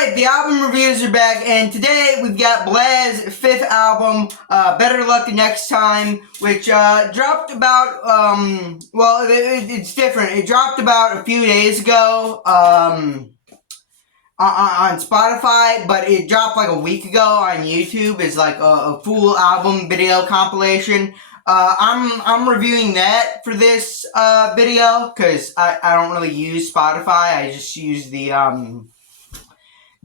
Alright, the album reviews are back, and today we've got Blehh's 5th album, Better Luck Next Time, which dropped about, well, it's different. It dropped about a few days ago on Spotify, but it dropped like a week ago on YouTube as like a full album video compilation. I'm reviewing that for this video, because I don't really use Spotify. I just use the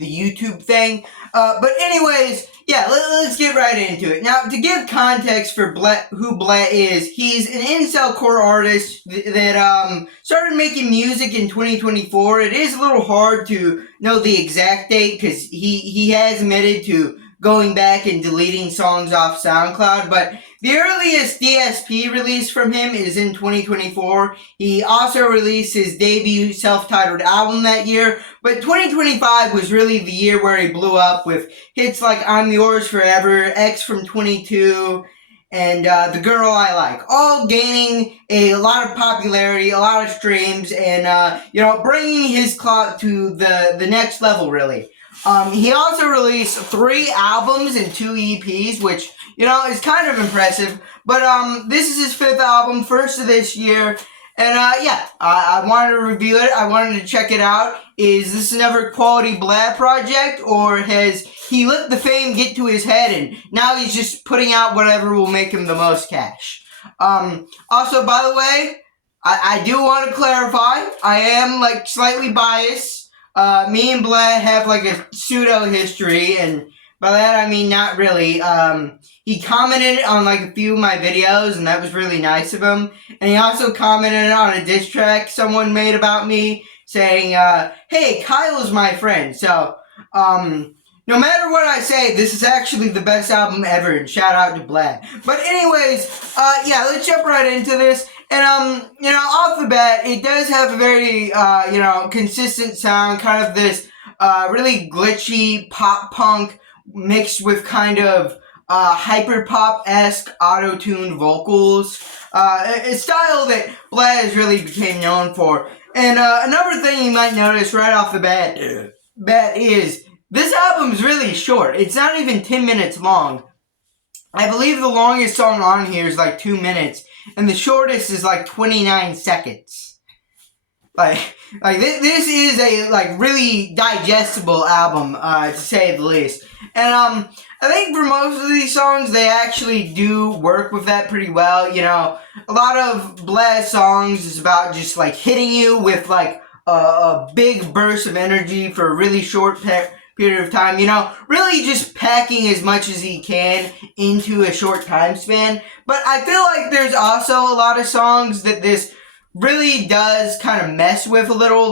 YouTube thing. But anyways, yeah, let's get right into it. Now, to give context for who Blehh is, he's an incel-core artist that started making music in 2024. It is a little hard to know the exact date because he has admitted to going back and deleting songs off SoundCloud, but the earliest DSP release from him is in 2024. He also released his debut self-titled album that year, but 2025 was really the year where he blew up with hits like I'm Yours Forever, X from 22, and The Girl I Like, all gaining a lot of popularity, a lot of streams, and, bringing his clout to the next level, really. He also released 3 albums and 2 EPs, which, is kind of impressive. But, this is his 5th album, first of this year. And, I wanted to review it. I wanted to check it out. Is this another quality Blehh project, or has he let the fame get to his head and now he's just putting out whatever will make him the most cash? Also, by the way, I do want to clarify, I am, slightly biased. Me and Blehh have, a pseudo-history, and by that I mean not really. He commented on, a few of my videos, and that was really nice of him. And he also commented on a diss track someone made about me, saying, hey, Kyle's my friend. So, no matter what I say, this is actually the best album ever, and shout out to Blehh. But anyways, let's jump right into this. And, off the bat, it does have a very, consistent sound, kind of this, really glitchy pop punk mixed with kind of, hyper pop-esque auto-tuned vocals. A style that Blehh has really became known for. And, another thing you might notice right off the bat is this album's really short. It's not even 10 minutes long. I believe the longest song on here is 2 minutes. And the shortest is 29 seconds. This is a really digestible album, to say the least. And I think for most of these songs, they actually do work with that pretty well. A lot of Blehh songs is about just hitting you with a big burst of energy for a really short period of time, really just packing as much as he can into a short time span. But I feel like there's also a lot of songs that this really does kind of mess with a little,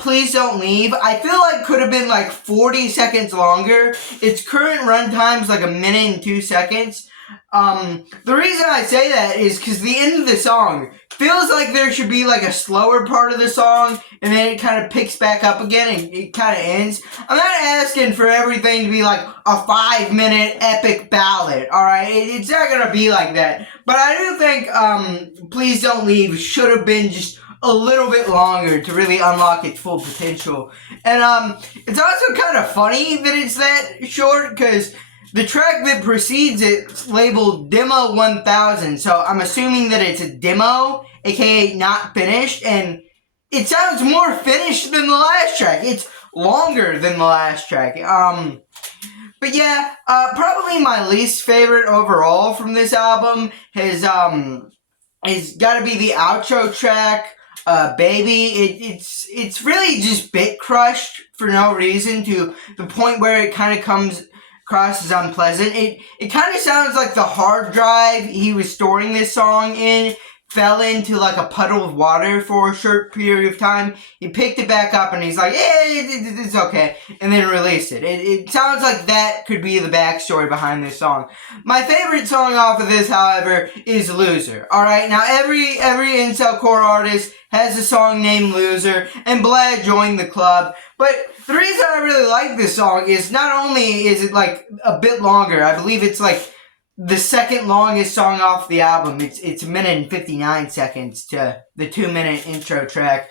Please Don't Leave. I feel like could have been 40 seconds longer. Its current runtime's a minute and 2 seconds. The reason I say that is because the end of the song feels like there should be a slower part of the song, and then it kind of picks back up again and it kind of ends. I'm not asking for everything to be a 5-minute epic ballad, alright? It's not gonna be like that. But I do think, Please Don't Leave should have been just a little bit longer to really unlock its full potential. And, it's also kind of funny that it's that short, because the track that precedes it's labeled Demo 1000, so I'm assuming that it's a demo, aka not finished, and it sounds more finished than the last track. It's longer than the last track. But yeah, probably my least favorite overall from this album has gotta be the outro track, Baby. It's really just bit crushed for no reason, to the point where it kind of comes across as unpleasant. It kind of sounds like the hard drive he was storing this song in fell into a puddle of water for a short period of time. He picked it back up and he's like, it's okay, and then released it. It sounds like that could be the backstory behind this song. My favorite song off of this, however, is Loser. Alright, now every incel core artist has a song named Loser, and Blehh joined the club. But the reason I really like this song is not only is it a bit longer, I believe it's the second longest song off the album. It's a minute and 59 seconds to the 2-minute intro track.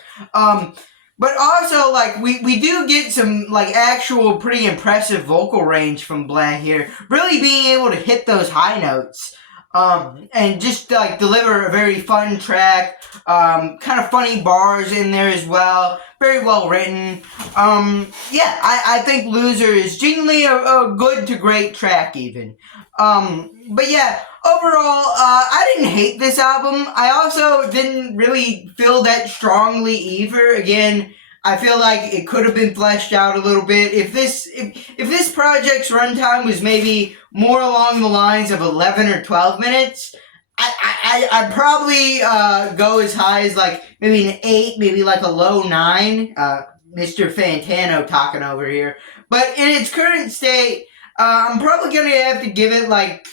But also, like, we do get some, like, actual pretty impressive vocal range from Blehh here. Really being able to hit those high notes. And just, like, deliver a very fun track. Kind of funny bars in there as well. Very well written. Yeah, I think Loser is genuinely a good to great track, even. But yeah, overall, I didn't hate this album. I also didn't really feel that strongly either. Again, I feel like it could have been fleshed out a little bit. If this project's runtime was maybe more along the lines of 11 or 12 minutes, I'd probably go as high as like maybe an 8, maybe like a low 9. Mr. Fantano talking over here. But in its current state, I'm probably going to have to give it like,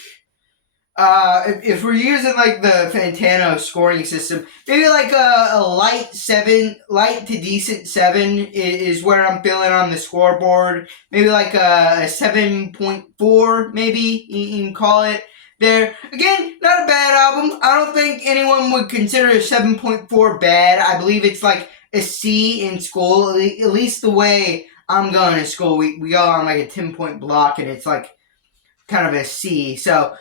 if we're using like the Fantano scoring system, maybe like a light 7, light to decent 7 is where I'm feeling on the scoreboard. Maybe like a 7.4, maybe you can call it. There again, not a bad album. I don't think anyone would consider a 7.4 bad. I believe it's like a C in school, at least the way I'm going to school. We go on like a 10-point block, and it's like kind of a C. So,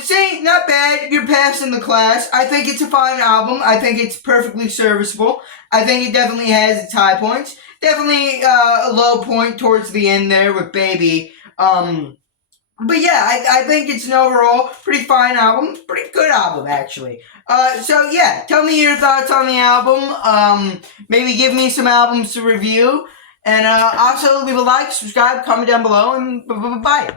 say not bad. You're passing the class. I think it's a fine album. I think it's perfectly serviceable. I think it definitely has its high points. Definitely a low point towards the end there with Baby. But yeah, I think it's an overall pretty fine album. Pretty good album, actually. So yeah, tell me your thoughts on the album. Maybe give me some albums to review. And also leave a like, subscribe, comment down below, and bye.